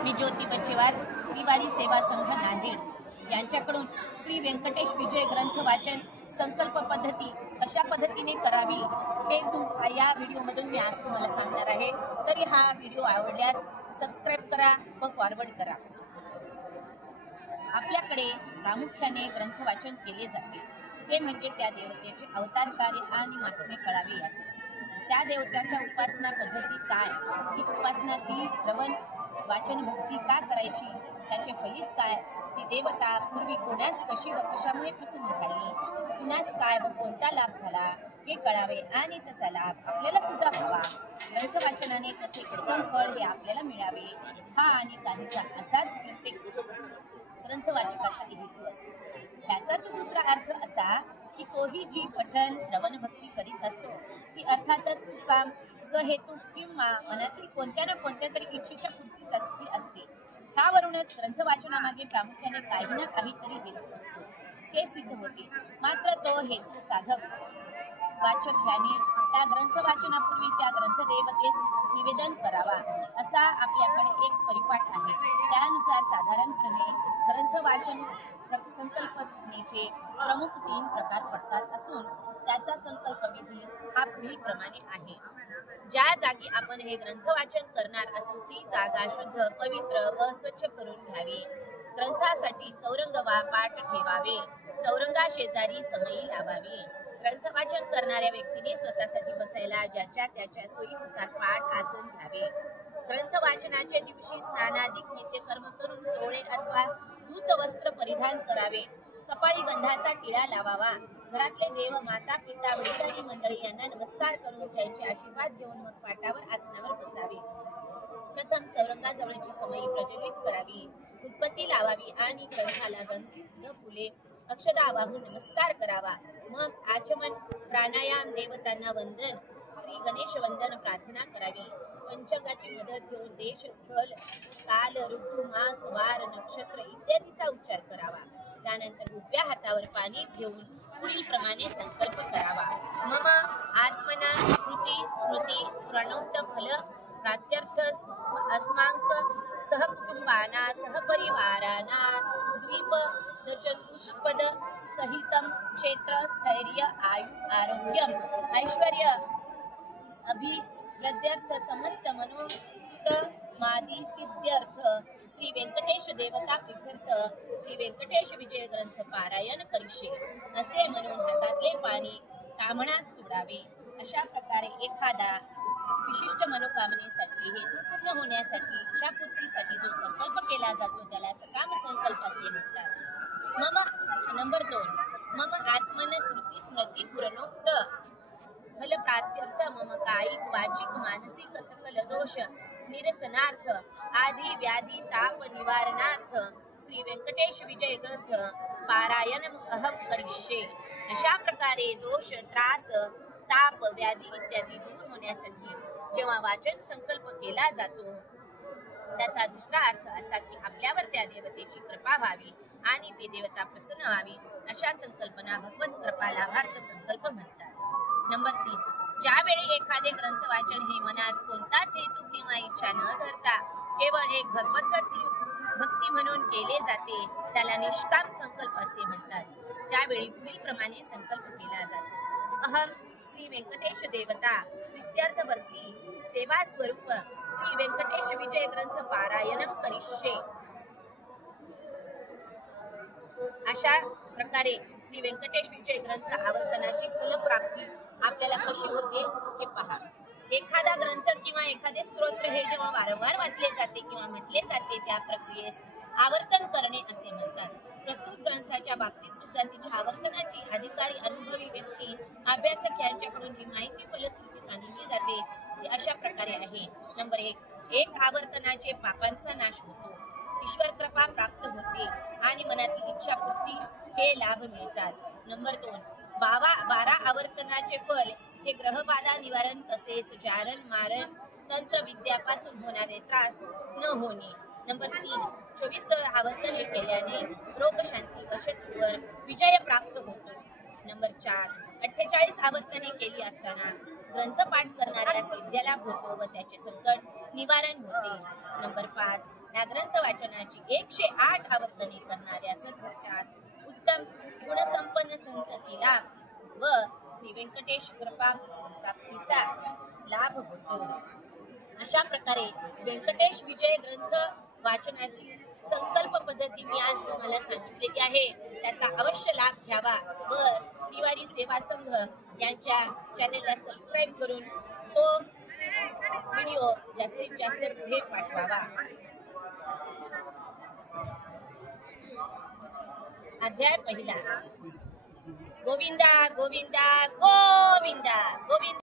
मी ज्योती बच्चेवार, श्रीवारी सेवा संघ नांदेड यांच्याकडून श्री व्यंकटेश विजय ग्रंथ वाचन संकल्प पद्धती कशा पद्धतीने करावी हे या व्हिडिओमधून मी आज तुम्हाला सांगणार आहे। तरी हा व्हिडिओ आवडल्यास सबस्क्राइब करा व फॉरवर्ड करा। आपल्याकडे प्रामुख्याने ग्रंथ वाचन केले जाते, ते म्हणजे त्या देवतेचे अवतार कार्य आणि महात्म्य कळावे यासाठी। त्या देवताच्या उपासना पद्धती काय, ती उपासना ती श्रवण वाचन भक्ती का करायची, त्याचे फलित काय, ती देवता पूर्वी कोणास कशी व कशामुळे प्रसन्न झाली, कुणास काय व कोणता लाभ झाला हे कळावे आणि तसा लाभ आपल्याला सुद्धा व्हावा। ग्रंथ वाचनाने कसे उत्तम फळ हे आपल्याला मिळावे हा आणि काहीसा असाच प्रत्येक ग्रंथ वाचकाचा हेतू असतो। ह्याचाच दुसरा अर्थ असा की तोही जी पठण श्रवण भक्ती करीत असतो ती अर्थातच सुकाम सहेतू किंवा मनातील कोणत्या ना कोणत्या तरी इच्छेच्या पूर्तीसाठी असते। ह्यावरूनच ग्रंथ वाचनामागे प्रामुख्याने काही ना काहीतरी हेतू असतोच हे सिद्ध होते। मात्र तो हेतू साधक वाचक ह्याने त्या ग्रंथ वाचनापूर्वी त्या ग्रंथ देवतेस निवेदन करावा असा आपल्याकडे एक परिपाठ आहे। त्यानुसार साधारणपणे ग्रंथ वाचन संकल्पनेचे प्रमुख 3 प्रकार पडतात असून त्याचा संकल्प विधी हा पुढीलप्रमाणे आहे। ज्या जागी आपण हे ग्रंथ वाचन करणार असू ती जागा शुद्ध पवित्र व स्वच्छ करून घ्यावी। ग्रंथासाठी चौरंग वा पाठ ठेवावे, चौरंगा शेजारी समई लावावी। ग्रंथ वाचन करणाऱ्या व्यक्तीने स्वतःसाठी बसायला ज्याच्या त्याच्या सोयीनुसार पाठ आसन घ्यावे। ग्रंथ वाचनाच्या दिवशी स्नानादिक नित्यकर्म करून सोळे अथवा धूत वस्त्र परिधान करावे। कपाळी गंधाचा टिळा लावावा। घरातले देव माता पिता वडीलधारी मंडळी यांना नमस्कार करून त्यांचे आशीर्वाद घेऊन मग पाटावर आसनावर बसावे। प्रथम चौरंगाजवळची समई प्रज्वलित करावी, उत्पत्ती लावावी आणि ग्रंथाला गंध फुले अक्षदा वाहून नमस्कार करावा। मग आचमन प्राणायाम देवतांना वंदन श्री गणेश वंदन प्रार्थना करावी। पंचांगाची मदत घेऊन देश स्थल काल ऋतू मास वार नक्षत्र इत्यादीचा उच्चार करावा। त्यानंतर उजव्या हातावर पाणी घेऊन पुढील प्रमाणे संकल्प करावा। मम आत्मना श्रुती स्मृती प्रणोक्त फल प्रात्यर्थ अस्मांक सहकुटुंबाना सहपरिवाराना द्वीप चतुष्पद सहितम क्षेत्र स्थैर्य आयु आरोग्य ऐश्वर्य अभिवृद्ध्यर्थ समस्त मनोक्त मादी सिद्ध्यर्थ श्री व्यंकटेश देवता प्रीत्यर्थ श्री व्यंकटेश विजय ग्रंथ पारायण करिष्ये असे म्हणून हातातले पाणी ताम्हणात सोडावे। अशा प्रकारे एखादा विशिष्ट मनोकामनेसाठी हेतू पूर्ण होण्यासाठी इच्छापूर्तीसाठी जो संकल्प केला जातो त्याला सकाम संकल्प असे म्हणतात। नंबर 2 मम आत्मन श्रुती स्मृती पूर्णोक्त फल प्रात्यर्थ मम कायिक वाचिक मानसिक सकल दोष निरसनार्थ आदि व्याधि ताप निवारणार्थ श्री व्यंकटेश विजय ग्रंथ पारायण अहम करिष्ये। अशा प्रकारे दोष त्रास ताप व्याधी इत्यादी दूर होण्यासाठी जेव्हा वाचन संकल्प केला जातो त्याचा दुसरा अर्थ असा की आपल्यावर त्या देवतेची कृपा व्हावी आणि ती देवता प्रसन्न व्हावी अशा संकल्पना भगवत कृपा लाभार्थ संकल्प म्हणतात। नंबर 3 ज्यावेळी एखादे ग्रंथ वाचन हे मनात कोणताच हेतू किंवा इच्छा न धरता केवळ एक भगवत भक्ती म्हणून केले जाते त्याला निष्काम संकल्प असे म्हणतात। त्यावेळी पुढीलप्रमाणे संकल्प केला जातो। अहम श्री व्यंकटेश देवता प्रीत्यर्थ भक्ती सेवा स्वरूप श्री व्यंकटेश विजय ग्रंथ पारायणम करिष्ये। अशा प्रकारे श्री व्यंकटेश विजय ग्रंथ आवर्तनाची फलप्राप्ती आपल्याला कशी होते हे पहा। एखादा ग्रंथ किंवा एखादे स्तोत्र हे जेव्हा वारंवार वाचले जाते किंवा म्हटले जाते त्या प्रक्रियेस आवर्तन करणे असे म्हणतात। प्रस्तुत ग्रंथाच्या बाबतीत सुद्धा तिच्या आवर्तनाची अधिकारी अनुभवी व्यक्ती अभ्यासक यांच्याकडून जी माहिती फलश्रुती सांगितली जाते ती अशा प्रकारे आहे। नंबर 1 आवर्तनाचे पापांचा नाश होतो, ईश्वर कृपा प्राप्त होते आणि मनातली इच्छापूर्ती हे लाभ मिळतात। नंबर 2 12 आवर्तनाचे फल हे ग्रहबाधा निवारण तसेच जारण मारण तंत्र विद्यापासून होणारे त्रास न होणे। नंबर 3 24 आवर्तने केल्याने रोगशांती व शत्रूवर विजय प्राप्त होतो। नंबर 4 48 आवर्तने केली असताना ग्रंथपाठ करणाऱ्यास विद्यालाभ होतो व त्याचे संकट निवारण होते। नंबर 5 या ग्रंथ वाचनाची 108 आवर्तने करणाऱ्या सद्भक्तात उत्तम गुणसंपन्न संतती लाभ व श्री व्यंकटेश कृपा प्राप्तीचा लाभ होतो। अशा प्रकारे व्यंकटेश विजय ग्रंथ वाचनाची संकल्प पद्धती मी आज तुम्हाला सांगितलेली आहे। त्याचा अवश्य लाभ घ्यावा व श्रीवारी सेवा संघ यांच्या चॅनेलला सबस्क्राईब करून तो व्हिडिओ जास्तीत जास्त पुढे पाठवावा। अध्याय पहिला। गोविंदा गोविंदा गोविंदा गोविंदा।